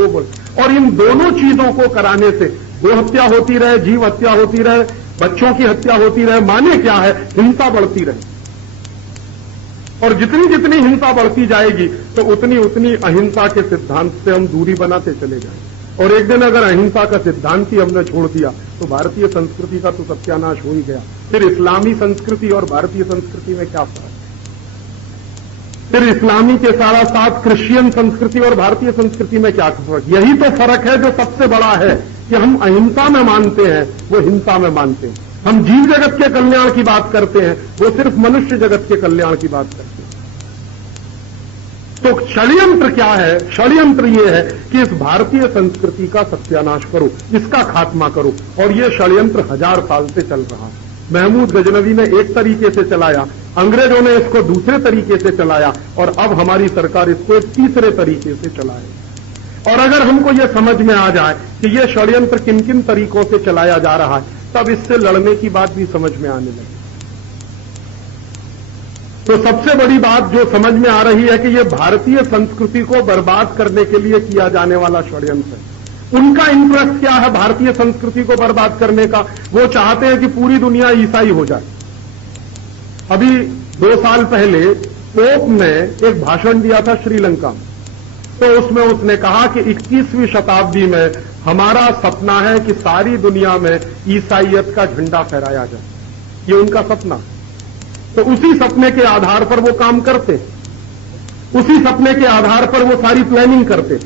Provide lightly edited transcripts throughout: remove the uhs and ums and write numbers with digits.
और इन दोनों चीजों को कराने से गो हत्या होती रहे, जीव हत्या होती रहे, बच्चों की हत्या होती रहे, माने क्या है, हिंसा बढ़ती रहे। और जितनी जितनी हिंसा बढ़ती जाएगी तो उतनी उतनी अहिंसा के सिद्धांत से हम दूरी बनाते चले जाएंगे। और एक दिन अगर अहिंसा का सिद्धांत ही हमने छोड़ दिया तो भारतीय संस्कृति का तो सत्यानाश हो ही गया। फिर इस्लामी संस्कृति और भारतीय संस्कृति में क्या फर्क है? फिर इस्लामी के सारा साथ क्रिश्चियन संस्कृति और भारतीय संस्कृति में क्या फर्क? यही तो फर्क है जो सबसे बड़ा है कि हम अहिंसा में मानते हैं, वो हिंसा में मानते हैं। हम जीव जगत के कल्याण की बात करते हैं, वो सिर्फ मनुष्य जगत के कल्याण की बात करते हैं। तो षड्यंत्र क्या है? षड्यंत्र ये है कि इस भारतीय संस्कृति का सत्यानाश करो, इसका खात्मा करो। और ये षड्यंत्र 1000 साल से चल रहा है। महमूद गजनवी ने एक तरीके से चलाया, अंग्रेजों ने इसको दूसरे तरीके से चलाया, और अब हमारी सरकार इसको एक तीसरे तरीके से चलाए। और अगर हमको ये समझ में आ जाए कि ये षड्यंत्र किन किन तरीकों से चलाया जा रहा है, तब इससे लड़ने की बात भी समझ में आने लगी। तो सबसे बड़ी बात जो समझ में आ रही है कि ये भारतीय संस्कृति को बर्बाद करने के लिए किया जाने वाला षड्यंत्र है। उनका इंटरेस्ट क्या है भारतीय संस्कृति को बर्बाद करने का? वो चाहते हैं कि पूरी दुनिया ईसाई हो जाए। अभी 2 साल पहले पोप ने एक भाषण दिया था श्रीलंका में, तो उसमें उसने कहा कि 21वीं शताब्दी में हमारा सपना है कि सारी दुनिया में ईसाइयत का झंडा फहराया जाए। ये उनका सपना। तो उसी सपने के आधार पर वो काम करते, उसी सपने के आधार पर वो सारी प्लानिंग करते।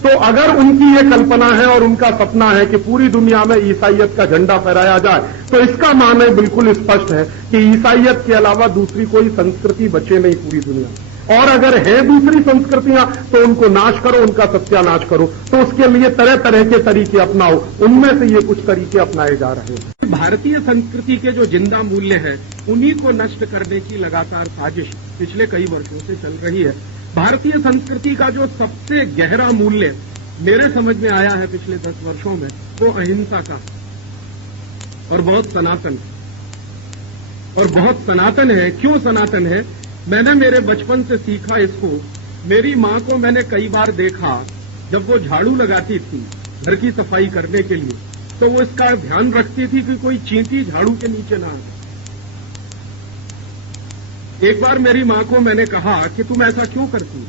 तो अगर उनकी ये कल्पना है और उनका सपना है कि पूरी दुनिया में ईसाइयत का झंडा फहराया जाए, तो इसका माने बिल्कुल स्पष्ट है कि ईसाइयत के अलावा दूसरी कोई संस्कृति बचे नहीं पूरी दुनिया में। और अगर है दूसरी संस्कृतियां तो उनको नाश करो, उनका सत्यानाश करो। तो उसके लिए तरह तरह के तरीके अपनाओ। उनमें से ये कुछ तरीके अपनाए जा रहे हैं। भारतीय संस्कृति के जो जिंदा मूल्य है उन्हीं को नष्ट करने की लगातार साजिश पिछले कई वर्षों से चल रही है। भारतीय संस्कृति का जो सबसे गहरा मूल्य मेरे समझ में आया है पिछले 10 वर्षों में, वो अहिंसा का और बहुत सनातन है। और बहुत सनातन है। क्यों सनातन है? मैंने मेरे बचपन से सीखा इसको। मेरी मां को मैंने कई बार देखा, जब वो झाड़ू लगाती थी घर की सफाई करने के लिए, तो वो इसका ध्यान रखती थी कि कोई चींटी झाड़ू के नीचे ना आए। एक बार मेरी मां को मैंने कहा कि तुम ऐसा क्यों करती हो?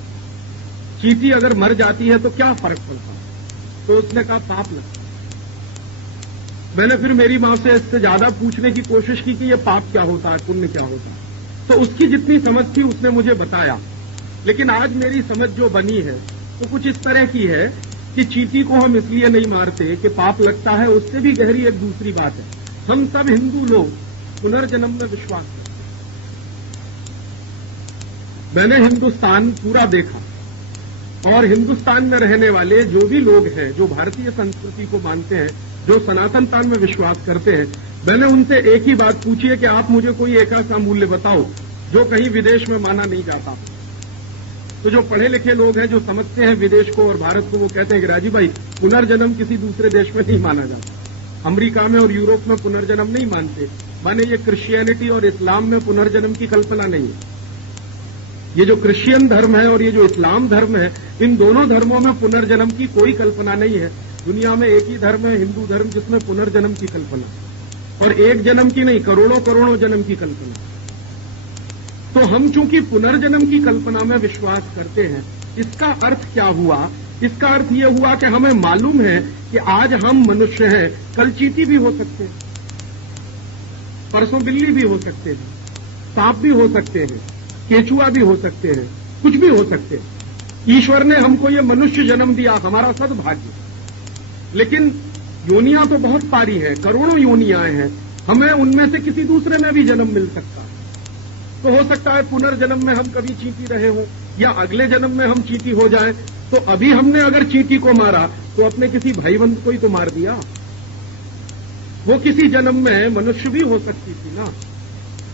चींटी अगर मर जाती है तो क्या फर्क पड़ता? तो उसने कहा पाप लगता। मैंने फिर मेरी मां से इससे ज्यादा पूछने की कोशिश की कि ये पाप क्या होता है, पुण्य क्या होता है। तो उसकी जितनी समझ थी उसने मुझे बताया। लेकिन आज मेरी समझ जो बनी है तो कुछ इस तरह की है कि चींटी को हम इसलिए नहीं मारते कि पाप लगता है। उससे भी गहरी एक दूसरी बात है। हम सब हिंदू लोग पुनर्जन्म में विश्वास करते हैं। मैंने हिंदुस्तान पूरा देखा और हिंदुस्तान में रहने वाले जो भी लोग हैं, जो भारतीय संस्कृति को मानते हैं, जो सनातनता में विश्वास करते हैं, मैंने उनसे एक ही बात पूछी है कि आप मुझे कोई एक ऐसा मूल्य बताओ जो कहीं विदेश में माना नहीं जाता। तो जो पढ़े लिखे लोग हैं, जो समझते हैं विदेश को और भारत को, वो कहते हैं कि राजीव भाई, पुनर्जन्म किसी दूसरे देश में नहीं माना जाता। अमेरिका में और यूरोप में पुनर्जन्म नहीं मानते। माने ये क्रिश्चियनिटी और इस्लाम में पुनर्जन्म की कल्पना नहीं है। ये जो क्रिश्चियन धर्म है और ये जो इस्लाम धर्म है, इन दोनों धर्मों में पुनर्जन्म की कोई कल्पना नहीं है। दुनिया में एक ही धर्म है, हिंदू धर्म, जिसमें पुनर्जन्म की कल्पना, और एक जन्म की नहीं, करोड़ों करोड़ों जन्म की कल्पना। तो हम चूंकि पुनर्जन्म की कल्पना में विश्वास करते हैं, इसका अर्थ क्या हुआ? इसका अर्थ यह हुआ कि हमें मालूम है कि आज हम मनुष्य हैं, कल चींटी भी हो सकते हैं, परसों बिल्ली भी हो सकते हैं, सांप भी हो सकते हैं, केचुआ भी हो सकते हैं, कुछ भी हो सकते हैं। ईश्वर ने हमको ये मनुष्य जन्म दिया, हमारा सद्भाग्य। लेकिन योनियां तो बहुत सारी हैं, करोड़ों योनियां हैं। हमें उनमें से किसी दूसरे में भी जन्म मिल सकता है। तो हो सकता है पुनर्जन्म में हम कभी चींटी रहे हो, या अगले जन्म में हम चींटी हो जाएं। तो अभी हमने अगर चींटी को मारा तो अपने किसी भाईबंध को ही तो मार दिया। वो किसी जन्म में मनुष्य भी हो सकती थी ना।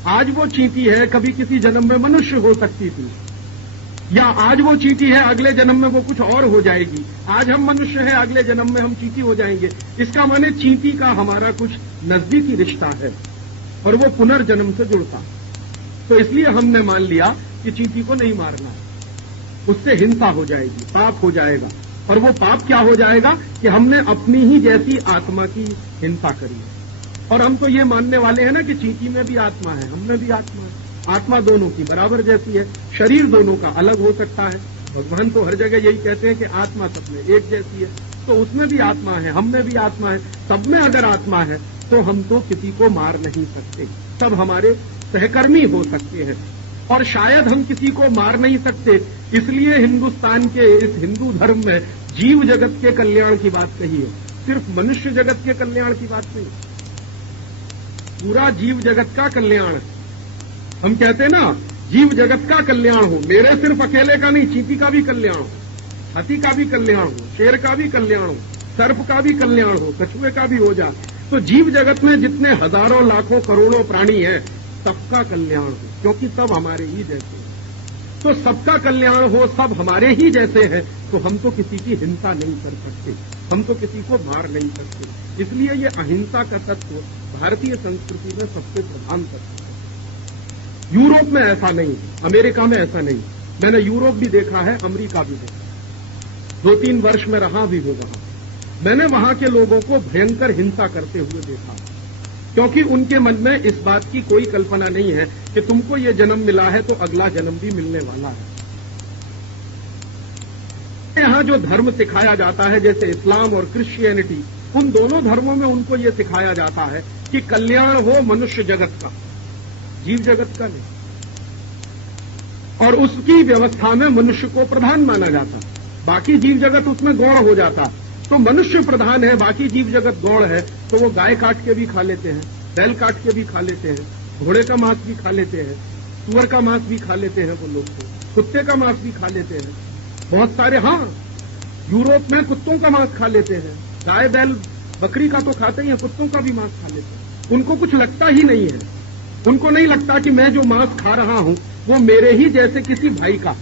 आज वो चींटी है, कभी किसी जन्म में मनुष्य हो सकती थी। या आज वो चींटी है, अगले जन्म में वो कुछ और हो जाएगी। आज हम मनुष्य हैं, अगले जन्म में हम चींटी हो जाएंगे। इसका माने चींटी का हमारा कुछ नजदीकी रिश्ता है और वो पुनर्जन्म से जुड़ता है। तो इसलिए हमने मान लिया कि चींटी को नहीं मारना है, उससे हिंसा हो जाएगी, पाप हो जाएगा। और वो पाप क्या हो जाएगा कि हमने अपनी ही जैसी आत्मा की हिंसा करी है। और हम तो ये मानने वाले हैं ना कि चींटी में भी आत्मा है, हम में भी आत्मा है। आत्मा दोनों की बराबर जैसी है, शरीर दोनों का अलग हो सकता है। भगवान तो हर जगह यही कहते हैं कि आत्मा सब में एक जैसी है, तो उसमें भी आत्मा है, हम में भी आत्मा है। सब में अगर आत्मा है तो हम तो किसी को मार नहीं सकते, सब हमारे सहकर्मी हो सकते हैं। और शायद हम किसी को मार नहीं सकते, इसलिए हिंदुस्तान के इस हिंदू धर्म में जीव जगत के कल्याण की बात कही है, सिर्फ मनुष्य जगत के कल्याण की बात नहीं, पूरा जीव जगत का कल्याण है। हम कहते हैं ना जीव जगत का कल्याण हो, मेरे सिर्फ अकेले का नहीं, चींटी का भी कल्याण हो, हाथी का भी कल्याण हो, शेर का भी कल्याण हो, सर्प का भी कल्याण हो, कछुए का भी हो जाए। तो जीव जगत में जितने हजारों लाखों करोड़ों प्राणी हैं सबका कल्याण हो, क्योंकि सब हमारे ही जैसे हैं। तो सबका कल्याण हो, सब हमारे ही जैसे हैं, तो हम तो किसी की हिंसा नहीं कर सकते, हम तो किसी को मार नहीं सकते। इसलिए ये अहिंसा का तत्व भारतीय संस्कृति में सबसे प्रधान तत्व है। यूरोप में ऐसा नहीं, अमेरिका में ऐसा नहीं। मैंने यूरोप भी देखा है, अमेरिका भी देखा, 2-3 वर्ष में रहा भी हूं वहां। मैंने वहां के लोगों को भयंकर हिंसा करते हुए देखा, क्योंकि उनके मन में इस बात की कोई कल्पना नहीं है कि तुमको ये जन्म मिला है तो अगला जन्म भी मिलने वाला है। यहां जो धर्म सिखाया जाता है, जैसे इस्लाम और क्रिश्चियनिटी, उन दोनों धर्मों में उनको ये सिखाया जाता है कि कल्याण हो मनुष्य जगत का, जीव जगत का नहीं। और उसकी व्यवस्था में मनुष्य को प्रधान माना जाता, बाकी जीव जगत उसमें गौण हो जाता। तो मनुष्य प्रधान है, बाकी जीव जगत गौण है, तो वो गाय काट के भी खा लेते हैं, बैल काट के भी खा लेते हैं, घोड़े का मांस भी खा लेते हैं, सुअर का मांस भी खा लेते हैं वो लोग, तो कुत्ते का मांस भी खा लेते हैं बहुत सारे। हाँ, यूरोप में कुत्तों का मांस खा लेते हैं, गाय बैल बकरी का तो खाते ही हैं, कुत्तों का भी मांस खा लेते हैं। उनको कुछ लगता ही नहीं है, उनको नहीं लगता कि मैं जो मांस खा रहा हूं वो मेरे ही जैसे किसी भाई का।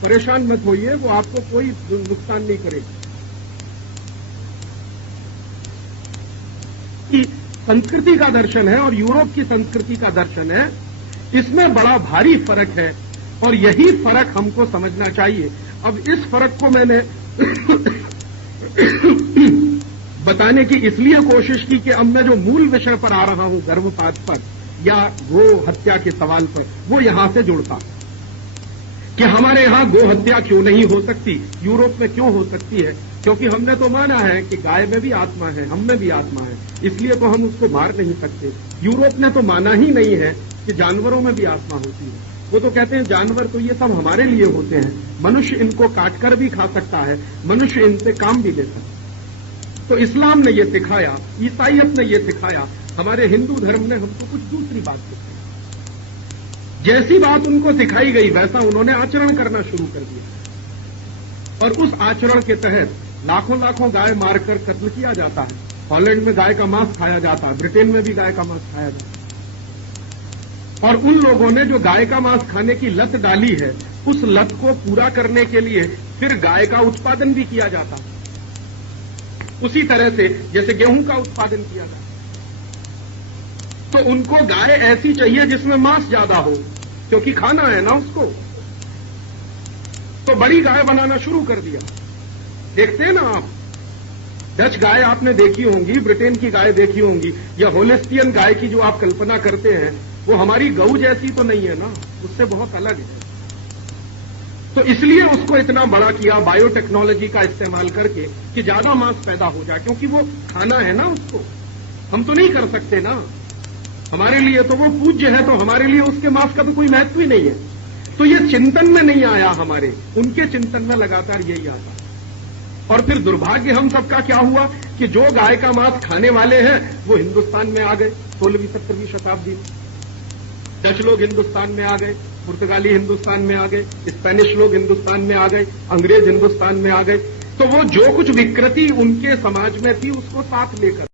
परेशान मत होइए, वो आपको कोई नुकसान नहीं करेगा। संस्कृति का दर्शन है और यूरोप की संस्कृति का दर्शन है, इसमें बड़ा भारी फर्क है और यही फर्क हमको समझना चाहिए। अब इस फर्क को मैंने बताने की इसलिए कोशिश की कि अब मैं जो मूल विषय पर आ रहा हूं, गर्भपात पर या गो हत्या के सवाल पर, वो यहां से जुड़ता कि हमारे यहां गो हत्या क्यों नहीं हो सकती, यूरोप में क्यों हो सकती है। क्योंकि हमने तो माना है कि गाय में भी आत्मा है, हम में भी आत्मा है, इसलिए तो हम उसको मार नहीं सकते। यूरोप ने तो माना ही नहीं है कि जानवरों में भी आत्मा होती है। वो तो कहते हैं जानवर तो ये सब हमारे लिए होते हैं, मनुष्य इनको काटकर भी खा सकता है, मनुष्य इनसे काम भी ले सकता है। तो इस्लाम ने ये सिखाया, ईसाईयत ने ये सिखाया, हमारे हिंदू धर्म ने हमको कुछ दूसरी बात सिखाई। जैसी बात उनको सिखाई गई वैसा उन्होंने आचरण करना शुरू कर दिया और उस आचरण के तहत लाखों लाखों गाय मारकर कत्ल किया जाता है। हॉलैंड में गाय का मांस खाया जाता है, ब्रिटेन में भी गाय का मांस खाया जाता है। और उन लोगों ने जो गाय का मांस खाने की लत डाली है, उस लत को पूरा करने के लिए फिर गाय का उत्पादन भी किया जाता है, उसी तरह से जैसे गेहूं का उत्पादन किया जाता है। तो उनको गाय ऐसी चाहिए जिसमें मांस ज्यादा हो, क्योंकि खाना है ना उसको, तो बड़ी गाय बनाना शुरू कर दिया। देखते हैं ना आप, डच गाय आपने देखी होंगी, ब्रिटेन की गाय देखी होंगी, या होलिस्टियन गाय की जो आप कल्पना करते हैं, वो हमारी गऊ जैसी तो नहीं है ना, उससे बहुत अलग है। तो इसलिए उसको इतना बड़ा किया बायोटेक्नोलॉजी का इस्तेमाल करके कि ज्यादा मांस पैदा हो जाए, क्योंकि वो खाना है ना उसको, हम तो नहीं कर सकते ना, हमारे लिए तो वो पूज्य है, तो हमारे लिए उसके मांस का तो कोई महत्व ही नहीं है। तो ये चिंतन में नहीं आया हमारे, उनके चिंतन में लगातार यही आता। और फिर दुर्भाग्य हम सबका क्या हुआ कि जो गाय का मांस खाने वाले हैं वो हिंदुस्तान में आ गए 16वीं-17वीं शताब्दी में। डच लोग हिंदुस्तान में आ गए, पुर्तगाली हिंदुस्तान में आ गए, स्पेनिश लोग हिंदुस्तान में आ गए, अंग्रेज हिंदुस्तान में आ गए। तो वो जो कुछ विकृति उनके समाज में थी उसको साथ लेकर